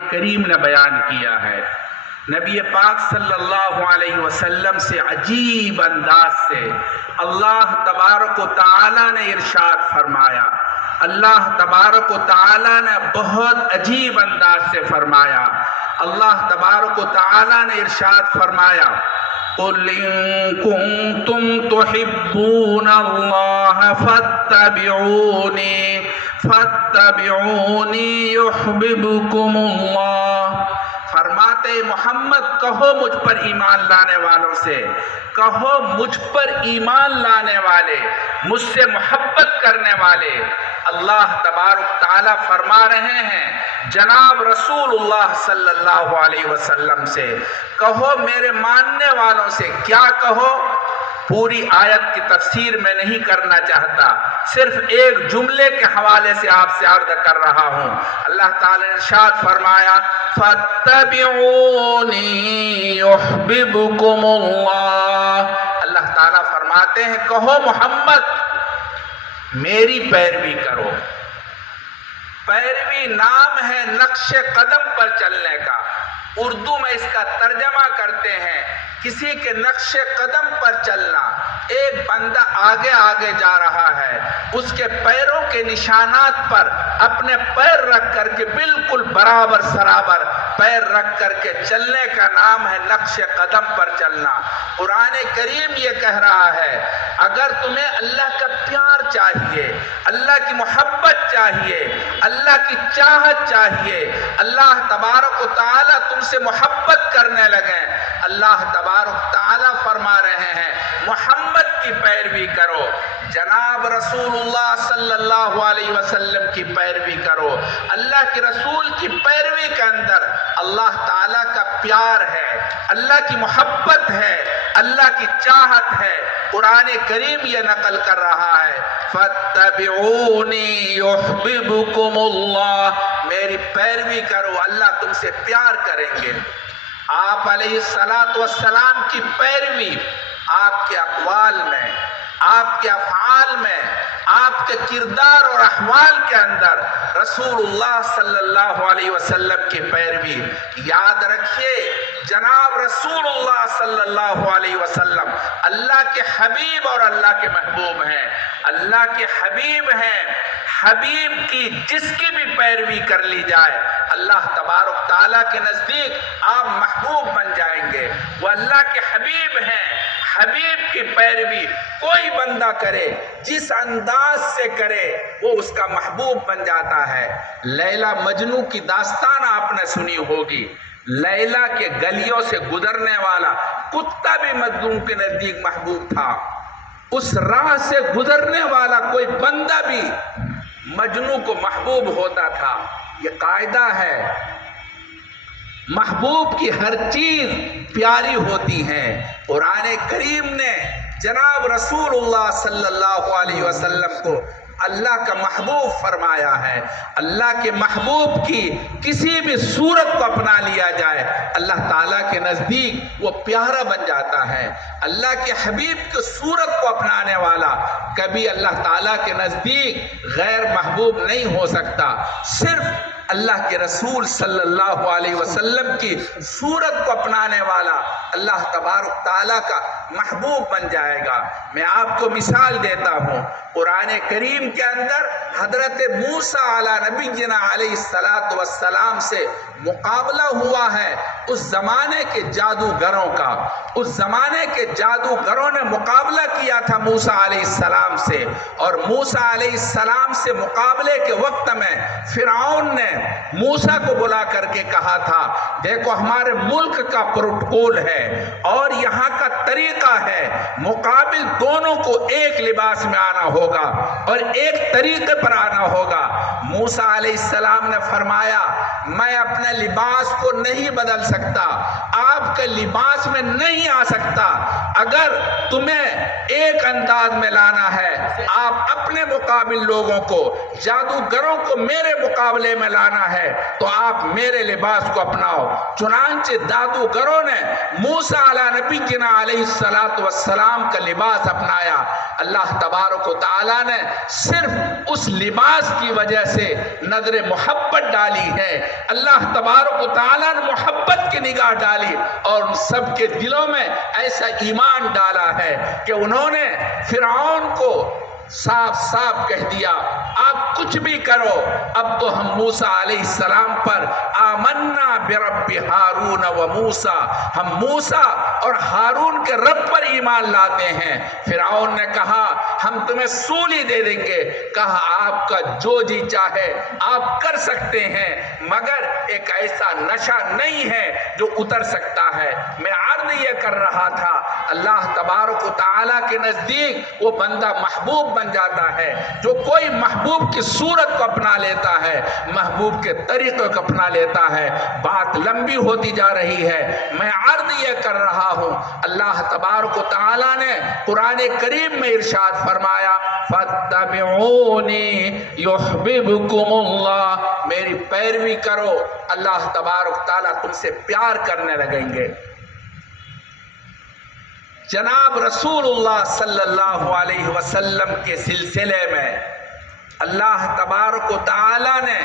کریم نے بیان کیا ہے۔ نبی پاک صلی اللہ علیہ وسلم سے عجیب انداز سے اللہ تبارک و تعالی نے ارشاد فرمایا، اللہ تبارک و تعالی نے بہت عجیب انداز سے فرمایا۔ اللہ تبارک و تعالی نے ارشاد فرمایا، قُلْ إِن كُنتُمْ تُحِبُّونَ اللَّهَ فَاتَّبِعُونِي يُحْبِبْكُمُ اللَّهُ۔ فرماتے محمد کہو مجھ پر ایمان لانے والوں سے، کہو مجھ پر ایمان لانے والے، مجھ سے محبت کرنے والے، اللہ تبارک تعالیٰ فرما رہے ہیں جناب رسول اللہ صلی اللہ علیہ وسلم سے، کہو میرے ماننے والوں سے۔ کیا کہو؟ پوری آیت کی تفسیر میں نہیں کرنا چاہتا، صرف ایک جملے کے حوالے سے آپ سے عرض کر رہا ہوں۔ اللہ تعالی نے ارشاد فرمایا، فَاتَّبِعُونِي يُحْبِبْكُمُ اللَّهُ۔ اللہ تعالیٰ فرماتے ہیں کہو محمد میری پیروی کرو۔ پیروی نام ہے نقش قدم پر چلنے کا، اردو میں اس کا ترجمہ کرتے ہیں کسی کے نقش قدم پر چلنا۔ ایک بندہ آگے آگے جا رہا ہے، اس کے پیروں کے نشانات پر اپنے پیر رکھ کر کے بالکل برابر سرابر پیر رکھ کر کے چلنے کا نام ہے نقش قدم پر چلنا۔ قرآن کریم یہ کہہ رہا ہے اگر تمہیں اللہ کا پیار چاہیے، اللہ کی محبت چاہیے، اللہ کی چاہت چاہیے، اللہ تبارک و تعالیٰ تم سے محبت کرنے لگے، اللہ تبارک تعالیٰ فرما رہے ہیں محمد کی پیروی کرو، جناب رسول اللہ صلی اللہ علیہ وسلم کی پیروی کرو۔ اللہ کے رسول کی پیروی کے اندر اللہ تعالیٰ کا پیار ہے، اللہ کی محبت ہے، اللہ کی چاہت ہے۔ قرآن کریم یہ نقل کر رہا ہے، فَاتَّبِعُونِي يُحْبِبْكُمُ اللَّهُ، میری پیروی کرو اللہ تم سے پیار کریں گے۔ آپ علیہ السلام کی پیروی آپ کے اقوال میں، آپ کے افعال میں، آپ کے کردار اور احوال کے اندر رسول اللہ صلی اللہ علیہ وسلم کی پیروی۔ یاد رکھیے جناب رسول اللہ صلی اللہ علیہ وسلم اللہ کے حبیب اور اللہ کے محبوب ہیں، اللہ کے حبیب ہیں۔ حبیب کی جس کی بھی پیروی کر لی جائے اللہ تبارک تعالیٰ کے نزدیک آپ محبوب بن جائیں گے۔ وہ اللہ کے حبیب ہیں، حبیب کی پیروی کوئی بندہ کرے جس انداز سے کرے وہ اس کا محبوب بن جاتا ہے۔ لیلا مجنوں کی داستان آپ نے سنی ہوگی، لیلا کے گلیوں سے گزرنے والا کتا بھی مجنوں کے نزدیک محبوب تھا، اس راہ سے گزرنے والا کوئی بندہ بھی مجنوں کو محبوب ہوتا تھا۔ یہ قاعدہ ہے، محبوب کی ہر چیز پیاری ہوتی ہے۔ قرآن کریم نے جناب رسول اللہ صلی اللہ علیہ وسلم کو اللہ کا محبوب فرمایا ہے۔ اللہ کے محبوب کی کسی بھی صورت کو اپنا لیا جائے اللہ تعالیٰ کے نزدیک وہ پیارا بن جاتا ہے۔ اللہ کے حبیب کی صورت کو اپنانے والا کبھی اللہ تعالیٰ کے نزدیک غیر محبوب نہیں ہو سکتا۔ صرف اللہ کے رسول صلی اللہ علیہ وسلم کی صورت کو اپنانے والا اللہ تبارک تعالیٰ کا محبوب بن جائے گا۔ میں آپ کو مثال دیتا ہوں، قرآن کریم کے اندر حضرت موسیٰ علیہ نبینا علیہ السلام سے مقابلہ ہوا ہے اس زمانے کے جادوگروں کا۔ اس زمانے کے جادوگروں نے مقابلہ کیا تھا موسیٰ علیہ السلام سے، اور موسیٰ علیہ السلام سے مقابلے کے وقت میں فرعون نے موسیٰ کو بلا کر کے کہا تھا دیکھو ہمارے ملک کا پروٹوکول ہے اور یہاں کا طریقہ ہے، مقابل دونوں کو ایک لباس میں آنا ہوگا اور ایک طریقے پر آنا ہوگا۔ موسیٰ علیہ السلام نے فرمایا میں اپنے لباس کو نہیں بدل سکتا، آپ کے لباس میں نہیں آ سکتا، اگر تمہیں ایک انداز میں لانا ہے آپ اپنے مقابل لوگوں کو، جادوگروں کو میرے مقابلے میں لانا ہے تو آپ میرے لباس کو اپناؤ۔ چنانچہ جادوگروں نے موسیٰ علیہ نبی جنا علیہ السلام کا لباس اپنایا۔ اللہ تبارک و تعالیٰ نے صرف اس لباس کی وجہ سے نظر محبت ڈالی ہے اللہ تبارک و تعالیٰ نے محبت کی نگاہ ڈالی اور ان سب کے دلوں میں ایسا ایمان ڈالا ہے کہ انہوں نے فرعون کو صاف صاف کہہ دیا آپ کچھ بھی کرو، اب تو ہم موسیٰ علیہ السلام پر آمنا برب ہارون و موسیٰ، ہم موسیٰ اور ہارون کے رب پر ایمان لاتے ہیں۔ فرعون نے کہا ہم تمہیں سولی دے دیں گے، کہا آپ کا جو جی چاہے آپ کر سکتے ہیں، مگر ایک ایسا نشہ نہیں ہے جو اتر سکتا ہے۔ میں عرض یہ کر رہا تھا اللہ تبارک و تعالیٰ کے نزدیک وہ بندہ محبوب بن جاتا ہے جو کوئی محبوب کی صورت کو اپنا لیتا ہے، محبوب کے طریقے کو اپنا لیتا ہے۔ بات لمبی ہوتی جا رہی ہے، میں عرض یہ کر رہا ہوں اللہ تبارک و تعالیٰ نے قرآن کریم میں ارشاد فرمایا فَاتَّبِعُونِي يُحْبِبْكُمُ اللَّهُ، میری پیروی کرو اللہ تبارک تعالیٰ تم سے پیار کرنے لگیں گے۔ جناب رسول اللہ صلی اللہ علیہ وسلم کے سلسلے میں اللہ تبارک و تعالیٰ نے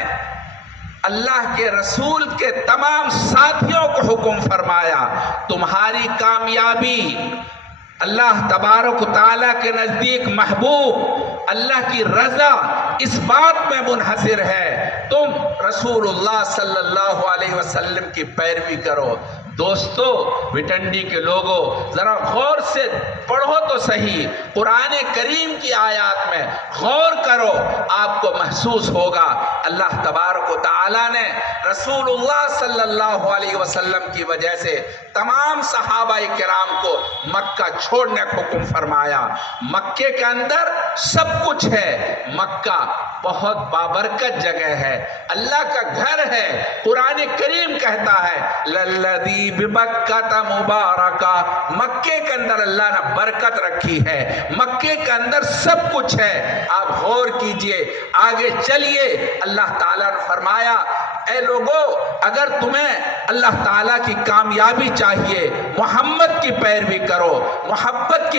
اللہ کے رسول کے تمام ساتھیوں کو حکم فرمایا تمہاری کامیابی اللہ تبارک و تعالیٰ کے نزدیک محبوب اللہ کی رضا اس بات میں منحصر ہے تم رسول اللہ صلی اللہ علیہ وسلم کی پیروی کرو۔ دوستو وٹنڈی کے لوگوں ذرا غور سے پڑھو تو صحیح، قرآن کریم کی آیات میں غور کرو، آپ کو محسوس ہوگا اللہ تبارک و تعالیٰ نے رسول اللہ صلی اللہ علیہ وسلم کی وجہ سے تمام صحابہ کرام کو مکہ چھوڑنے کا حکم فرمایا۔ مکے کے اندر سب کچھ ہے، مکہ بہت بابرکت جگہ ہے، اللہ کا گھر ہے۔ قرآن کریم کہتا ہے للذی بمکہ مبارکہ، مکے کے اندر اللہ نے برکت رکھی ہے، مکے کے اندر سب کچھ ہے۔ آپ غور کیجئے، آگے چلیے، اللہ تعالیٰ نے فرمایا اے لوگو اگر تمہیں اللہ تعالیٰ کی کامیابی چاہیے محمد کی پیروی کرو، محمد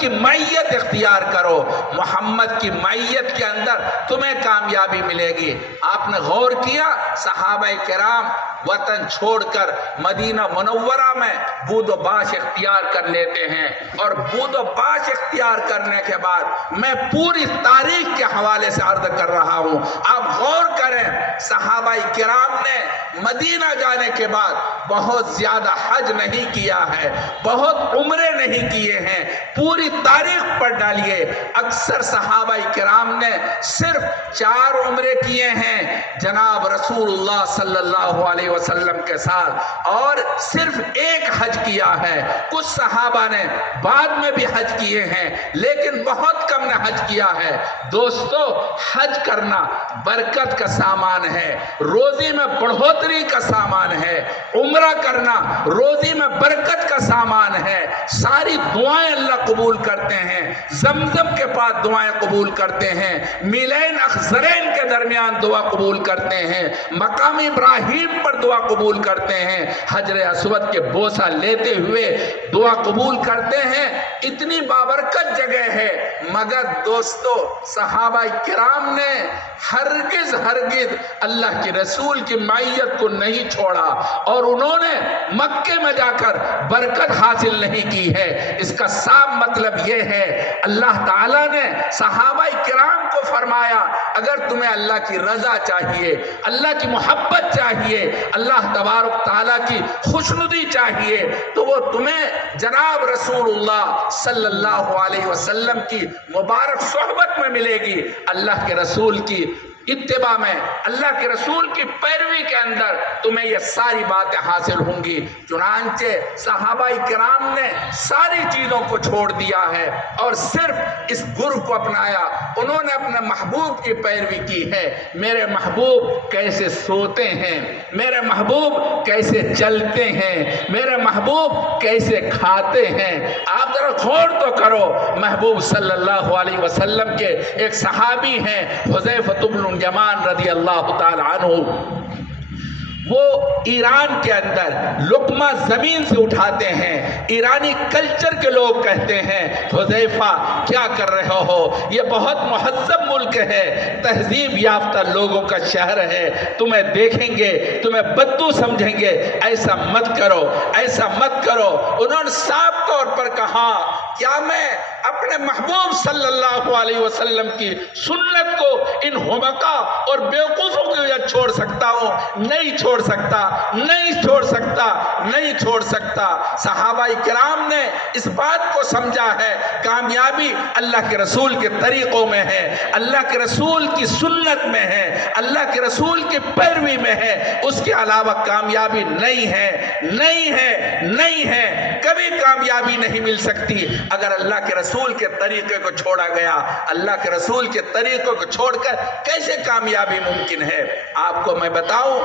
کی معیت اختیار کرو، محمد کی معیت کے اندر تمہیں کامیابی ملے گی۔ آپ نے غور کیا صحابہ کرام وطن چھوڑ کر مدینہ منورہ میں بود و باش اختیار کر لیتے ہیں، اور بود و باش اختیار کرنے کے بعد میں پوری تاریخ کے حوالے سے عرض کر رہا ہوں، آپ غور کریں صحابہ کرام نے مدینہ جانے کے بعد بہت زیادہ حج نہیں کیا ہے، بہت عمرے نہیں کیے ہیں، پوری تاریخ پر ڈالیے اکثر صحابہ کرام نے صرف 4 عمرے کیے ہیں جناب رسول اللہ صلی اللہ علیہ وسلم کے ساتھ، اور صرف 1 حج کیا ہے۔ کچھ صحابہ نے بعد میں بھی حج کیے ہیں لیکن بہت کم نے حج کیا ہے۔ دوستو حج کرنا برکت کا سامان ہے، روزی میں بڑھوتری کا سامان ہے، عمرہ کرنا روزی میں برکت کا سامان ہے، ساری دعائیں اللہ قبول کرتے ہیں، زمزم کے پاس دعائیں قبول کرتے ہیں، میلین اخزرین کے درمیان دعا قبول کرتے ہیں، مقام ابراہیم پر دعا قبول کرتے ہیں، حجر اسود کے بوسہ لیتے ہوئے دعا قبول کرتے ہیں۔ اتنی بابرکت جگہ ہے، مگر دوستو صحابہ کرام نے ہرگز اللہ کے رسول کی معیت کو نہیں چھوڑا، اور انہوں نے مکے میں جا کر برکت حاصل نہیں کی ہے۔ اس کا صاف مطلب یہ ہے اللہ تعالیٰ نے صحابہ کرام کو فرمایا اگر تمہیں اللہ کی رضا چاہیے، اللہ کی محبت چاہیے، اللہ تبارک تعالیٰ کی خوشنودی چاہیے، تو وہ تمہیں جناب رسول اللہ صلی اللہ علیہ وسلم کی مبارک صحبت میں ملے گی، اللہ کے رسول کی اتباع میں، اللہ کے رسول کی پیروی کے اندر تمہیں یہ ساری باتیں حاصل ہوں گی۔ چنانچہ صحابہ کرام نے ساری چیزوں کو چھوڑ دیا ہے اور صرف اس گروہ کو اپنایا، انہوں نے اپنے محبوب کی پیروی کی ہے۔ میرے محبوب کیسے سوتے ہیں، میرے محبوب کیسے چلتے ہیں، میرے محبوب کیسے کھاتے ہیں، آپ ذرا غور تو کرو۔ محبوب صلی اللہ علیہ وسلم کے ایک صحابی ہیں حذیفہ بن یمان رضی اللہ تعالی عنہ، وہ ایران کے اندر لقمہ زمین سے اٹھاتے ہیں، ایرانی کلچر کے لوگ کہتے ہیں حذیفہ کیا کر رہے ہو، یہ بہت مہذب ملک ہے، تہذیب یافتہ لوگوں کا شہر ہے، تمہیں دیکھیں گے تمہیں بدو سمجھیں گے، ایسا مت کرو، ایسا مت کرو۔ انہوں نے صاف طور پر کہا کیا میں اپنے محبوب صلی اللہ علیہ وسلم کی سنت کو ان حمقا اور بیوقوفوں کی وجہ چھوڑ سکتا ہوں؟ نہیں چھوڑ سکتا، نہیں چھوڑ سکتا، نہیں چھوڑ سکتا۔ صحابہ کرام نے اس بات کو سمجھا ہے کامیابی اللہ کے رسول کے طریقوں میں ہے، اللہ کے رسول کی سنت میں ہے، اللہ کے رسول کی پیروی میں ہے، اس کے علاوہ کامیابی نہیں ہے، نہیں ہے، نہیں ہے، کبھی کامیابی نہیں مل سکتی اگر اللہ کے رسول کے طریقے کو چھوڑا گیا۔ اللہ کے رسول کے طریقوں کو چھوڑ کر کیسے کامیابی ممکن ہے؟ آپ کو میں بتاؤں،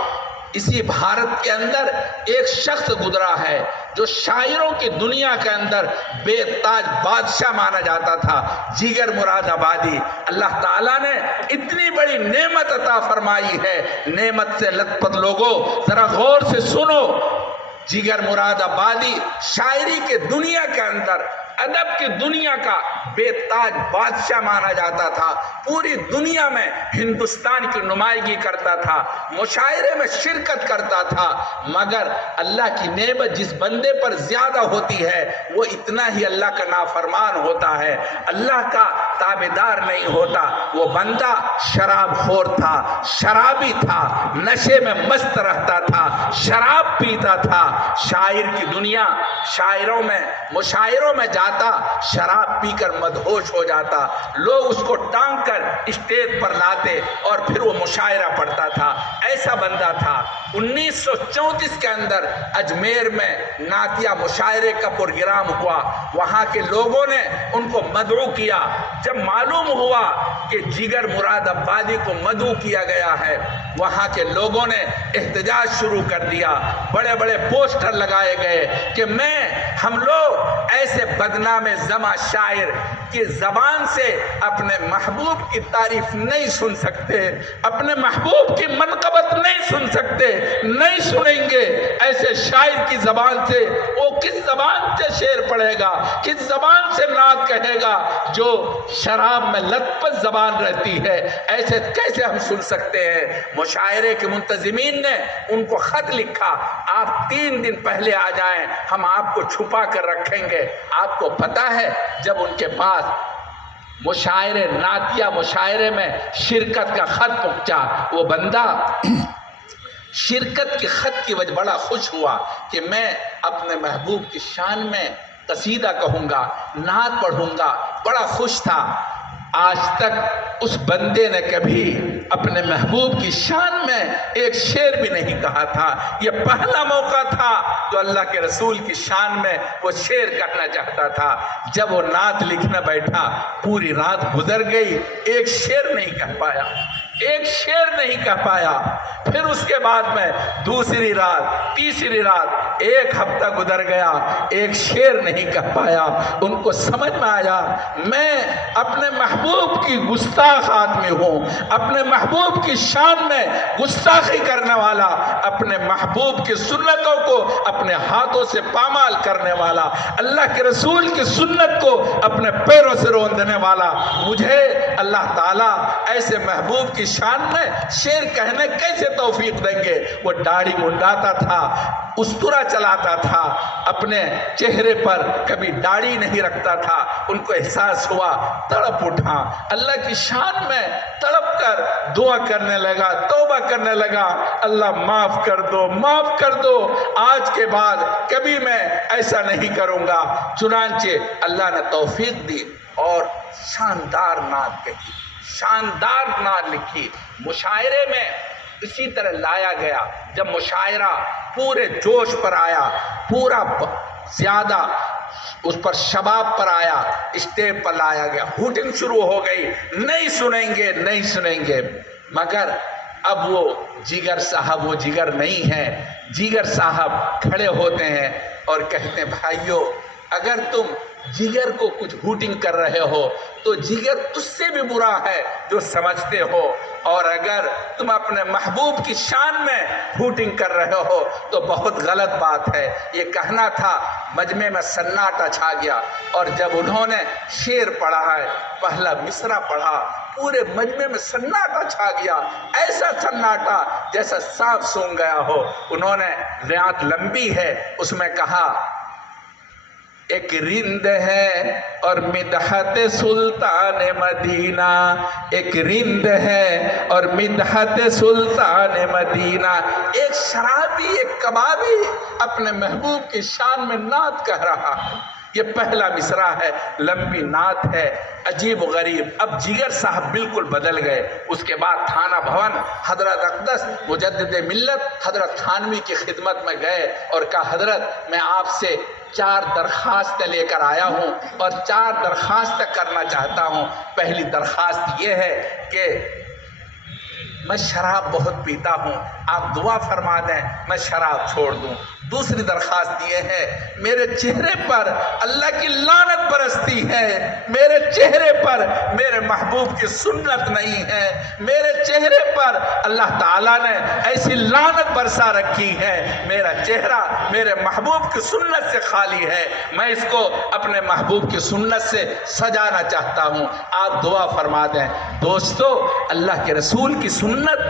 اسی بھارت کے اندر ایک شخص گزرا ہے جو شاعروں کی دنیا کے اندر بے تاج بادشاہ مانا جاتا تھا، جگر مراد آبادی۔ اللہ تعالیٰ نے اتنی بڑی نعمت عطا فرمائی ہے، نعمت سے لت پت لوگوں ذرا غور سے سنو۔ جگر مراد آبادی شاعری کے دنیا کے اندر، ادب کی دنیا کا بے تاج بادشاہ مانا جاتا تھا، پوری دنیا میں ہندوستان کی نمائندگی کرتا تھا، مشاعرے میں شرکت کرتا تھا، مگر اللہ کی نعمت جس بندے پر زیادہ ہوتی ہے وہ اتنا ہی اللہ کا نافرمان ہوتا ہے، اللہ کا تابعدار نہیں ہوتا۔ وہ بندہ شراب خور تھا، شرابی تھا، نشے میں مست رہتا تھا، شراب پیتا تھا۔ شاعر کی دنیا، شاعروں میں مشاعروں میں جاتا، شراب پی کر مدہوش ہو جاتا، لوگ اس کو ٹانگ کر اسٹیج پر لاتے اور پھر وہ مشاعرہ پڑھتا تھا۔ ایسا بندہ تھا۔ 1934 کے اندر اجمیر میں نعتیہ مشاعرے کا پروگرام ہوا، وہاں کے لوگوں نے ان کو مدعو کیا۔ جب معلوم ہوا کہ جگر مراد آبادی کو مدعو کیا گیا ہے، وہاں کے لوگوں نے احتجاج شروع کر دیا، بڑے بڑے پوسٹر لگائے گئے کہ ہم لوگ ایسے بدنام زماں شاعر کی زبان سے اپنے محبوب کی تعریف نہیں سن سکتے، اپنے محبوب کی منقبت نہیں سن سکتے، نہیں سنیں گے۔ ایسے شاعر کی زبان سے وہ کس زبان سے شعر پڑھے گا، کس زبان سے نعت کہے گا جو شراب میں لت پت زبان رہتی ہے؟ ایسے کیسے ہم سن سکتے ہیں؟ مشاعرے کے منتظمین نے ان کو خط لکھا، آپ 3 دن پہلے آ جائیں، ہم آپ کو چھپا کر رکھیں گے۔ آپ کو پتا ہے جب ان کے پاس مشاعرے، نعتیہ مشاعرے میں شرکت کا خط پہنچا، وہ بندہ شرکت کے خط کی وجہ بڑا خوش ہوا کہ میں اپنے محبوب کی شان میں قصیدہ کہوں گا، نعت پڑھوں گا، بڑا خوش تھا۔ آج تک اس بندے نے کبھی اپنے محبوب کی شان میں ایک شعر بھی نہیں کہا تھا، یہ پہلا موقع تھا جو اللہ کے رسول کی شان میں وہ شعر کہنا چاہتا تھا۔ جب وہ نعت لکھنا بیٹھا، پوری رات گزر گئی، ایک شعر نہیں کہہ پایا، ایک شعر نہیں کہہ پایا۔ پھر اس کے بعد میں دوسری رات، تیسری رات، 1 ہفتہ گزر گیا، ایک شعر نہیں کہہ پایا۔ ان کو سمجھ میں آیا میں اپنے محبوب کی گستاخ آدمی ہوں، اپنے محبوب کی شان میں گستاخی کرنے والا، اپنے محبوب کی سنتوں کو اپنے ہاتھوں سے پامال کرنے والا، اللہ کے رسول کی سنت کو اپنے پیروں سے روندنے والا، مجھے اللہ تعالیٰ ایسے محبوب کی شان میں شعر کہنے کیسے توفیق دیں گے؟ وہ داڑھی منڈاتا تھا، استرا چلاتا تھا، اپنے چہرے پر کبھی داڑھی نہیں رکھتا تھا۔ ان کو احساس ہوا، تڑپ اٹھا، اللہ کی شان میں تڑپ کر دعا کرنے لگا، توبہ کرنے لگا، اللہ معاف کر دو، معاف کر دو، آج کے بعد کبھی میں ایسا نہیں کروں گا۔ چنانچہ اللہ نے توفیق دی اور شاندار نعت کہی، شاندار نعت لکھی، مشاعرے میں اسی طرح لایا گیا۔ جب مشاعرہ پورے جوش پر آیا، پورا زیادہ اس پر شباب پر آیا، اسٹیج پر لایا گیا، ہوٹنگ شروع ہو گئی، نہیں سنیں گے، نہیں سنیں گے۔ مگر اب وہ جگر صاحب وہ جگر نہیں ہے۔ جگر صاحب کھڑے ہوتے ہیں اور کہتے ہیں بھائیو، اگر تم جگر کو کچھ ہوٹنگ کر رہے ہو تو جگر اس سے بھی برا ہے جو سمجھتے ہو۔ اور اگر تم اپنے محبوب کی شان میں ہوٹنگ کر رہے ہو تو بہت غلط بات ہے۔ یہ کہنا تھا، مجمع میں سناٹا چھا گیا، اور جب انہوں نے شعر پڑھا ہے، پہلا مصرع پڑھا، پورے مجمع میں سناٹا چھا گیا، ایسا سناٹا جیسا سانپ سونگ گیا ہو۔ انہوں نے رعایت لمبی ہے، اس میں کہا، ایک رند ہے اور مدحت سلطان مدینہ، ایک رند ہے اور مدحت سلطان مدینہ۔ ایک شرابی، ایک کبابی اپنے محبوب کی شان میں نعت کہہ رہا ہے۔ یہ پہلا مصرع ہے، لمبی نعت ہے، عجیب و غریب۔ اب جگر صاحب بالکل بدل گئے۔ اس کے بعد تھانہ بھون حضرت اقدس مجدد ملت حضرت تھانوی کی خدمت میں گئے اور کہا، حضرت میں آپ سے 4 درخواستیں لے کر آیا ہوں اور 4 درخواستیں کرنا چاہتا ہوں۔ پہلی درخواست یہ ہے کہ میں شراب بہت پیتا ہوں، آپ دعا فرما دیں میں شراب چھوڑ دوں۔ دوسری درخواست یہ ہے، میرے چہرے پر اللہ کی لعنت برستی ہے، میرے چہرے پر میرے محبوب کی سنت نہیں ہے، میرے چہرے پر اللہ تعالیٰ نے ایسی لعنت برسا رکھی ہے، میرا چہرہ میرے محبوب کی سنت سے خالی ہے، میں اس کو اپنے محبوب کی سنت سے سجانا چاہتا ہوں، آپ دعا فرما دیں۔ دوستو، اللہ کے رسول کی سنت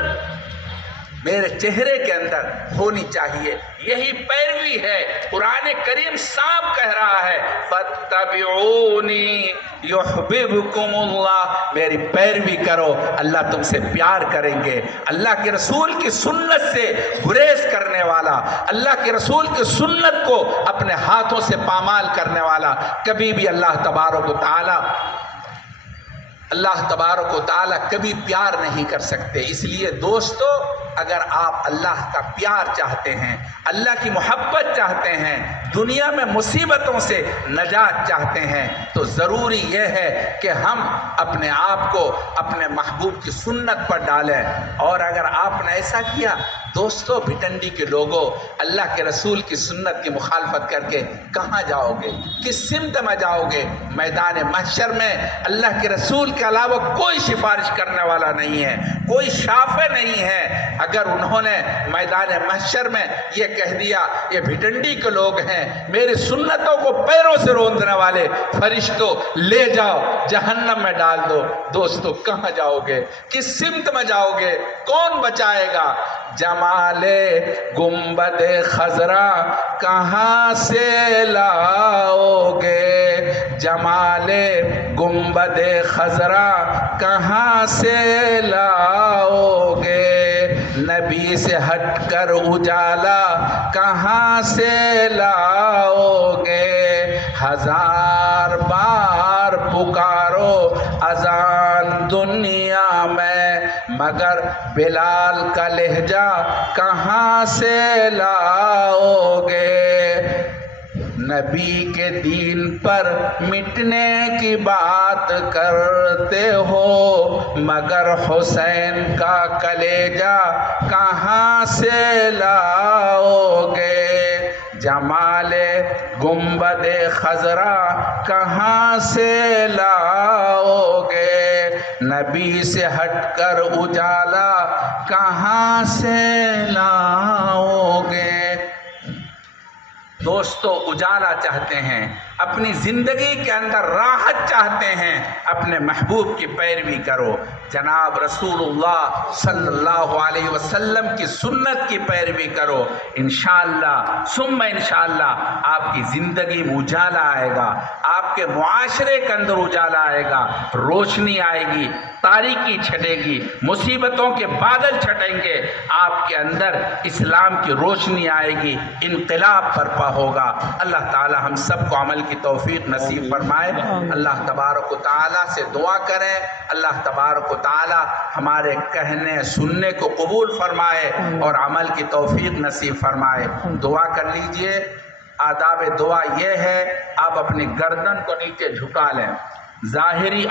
میرے چہرے کے اندر ہونی چاہیے، یہی پیروی ہے۔ قرآن کریم صاحب کہہ رہا ہے، فَاتَّبِعُونِي يُحْبِبْكُمُ اللَّهُ، میری پیروی کرو، اللہ تم سے پیار کریں گے۔ اللہ کے رسول کی سنت سے گریز کرنے والا، اللہ کے رسول کی سنت کو اپنے ہاتھوں سے پامال کرنے والا کبھی بھی اللہ تبارک و تعالی کبھی پیار نہیں کر سکتے۔ اس لیے دوستو، اگر آپ اللہ کا پیار چاہتے ہیں، اللہ کی محبت چاہتے ہیں، دنیا میں مصیبتوں سے نجات چاہتے ہیں، تو ضروری یہ ہے کہ ہم اپنے آپ کو اپنے محبوب کی سنت پر ڈالیں۔ اور اگر آپ نے ایسا کیا، دوستو، بھٹنڈی کے لوگوں، اللہ کے رسول کی سنت کی مخالفت کر کے کہاں جاؤ گے؟ کس سمت میں جاؤ گے؟ میدان محشر میں اللہ کے رسول کے علاوہ کوئی سفارش کرنے والا نہیں ہے، کوئی شافع نہیں ہے۔ اگر انہوں نے میدان محشر میں یہ کہہ دیا، یہ بھٹنڈی کے لوگ ہیں، میری سنتوں کو پیروں سے روندنے والے فرشتوں، لے جاؤ جہنم میں ڈال دو، دوستو کہاں جاؤ گے؟ کس سمت میں جاؤ گے؟ کون بچائے گا؟ جمال گنبد خضرا کہاں سے لاؤ گے؟ جمال گنبد خضرا کہاں سے لاؤ گے؟ نبی سے ہٹ کر اجالا کہاں سے لاؤ گے؟ 1000 بار پکارو اذان دنیا میں، مگر بلال کا لہجہ کہاں سے لاؤ گے؟ نبی کے دین پر مٹنے کی بات کرتے ہو، مگر حسین کا کلیجہ کہاں سے لاؤ گے؟ جمال گنبد خضرا کہاں سے لاؤ گے؟ نبی سے ہٹ کر اجالا کہاں سے لاؤ گے؟ دوستو، اجالا چاہتے ہیں، اپنی زندگی کے اندر راحت چاہتے ہیں، اپنے محبوب کی پیروی کرو، جناب رسول اللہ صلی اللہ علیہ وسلم کی سنت کی پیروی کرو، انشاءاللہ ثم انشاءاللہ آپ کی زندگی میں اجالا آئے گا، آپ کے معاشرے کے اندر اجالا آئے گا، روشنی آئے گی، تاریکی چھٹے گی، مصیبتوں کے بادل چھٹیں گے، آپ کے اندر اسلام کی روشنی آئے گی، انقلاب برپا ہوگا۔ اللہ تعالی ہم سب کو عمل کی توفیق نصیب فرمائے۔ اللہ تبارک و تعالی سے دعا کریں، اللہ تبارک و تعالی ہمارے کہنے سننے کو قبول فرمائے اور عمل کی توفیق نصیب فرمائے۔ دعا کر لیجئے۔ آداب دعا یہ ہے، آپ اپنی گردن کو نیچے جھکا لیں، ظاہری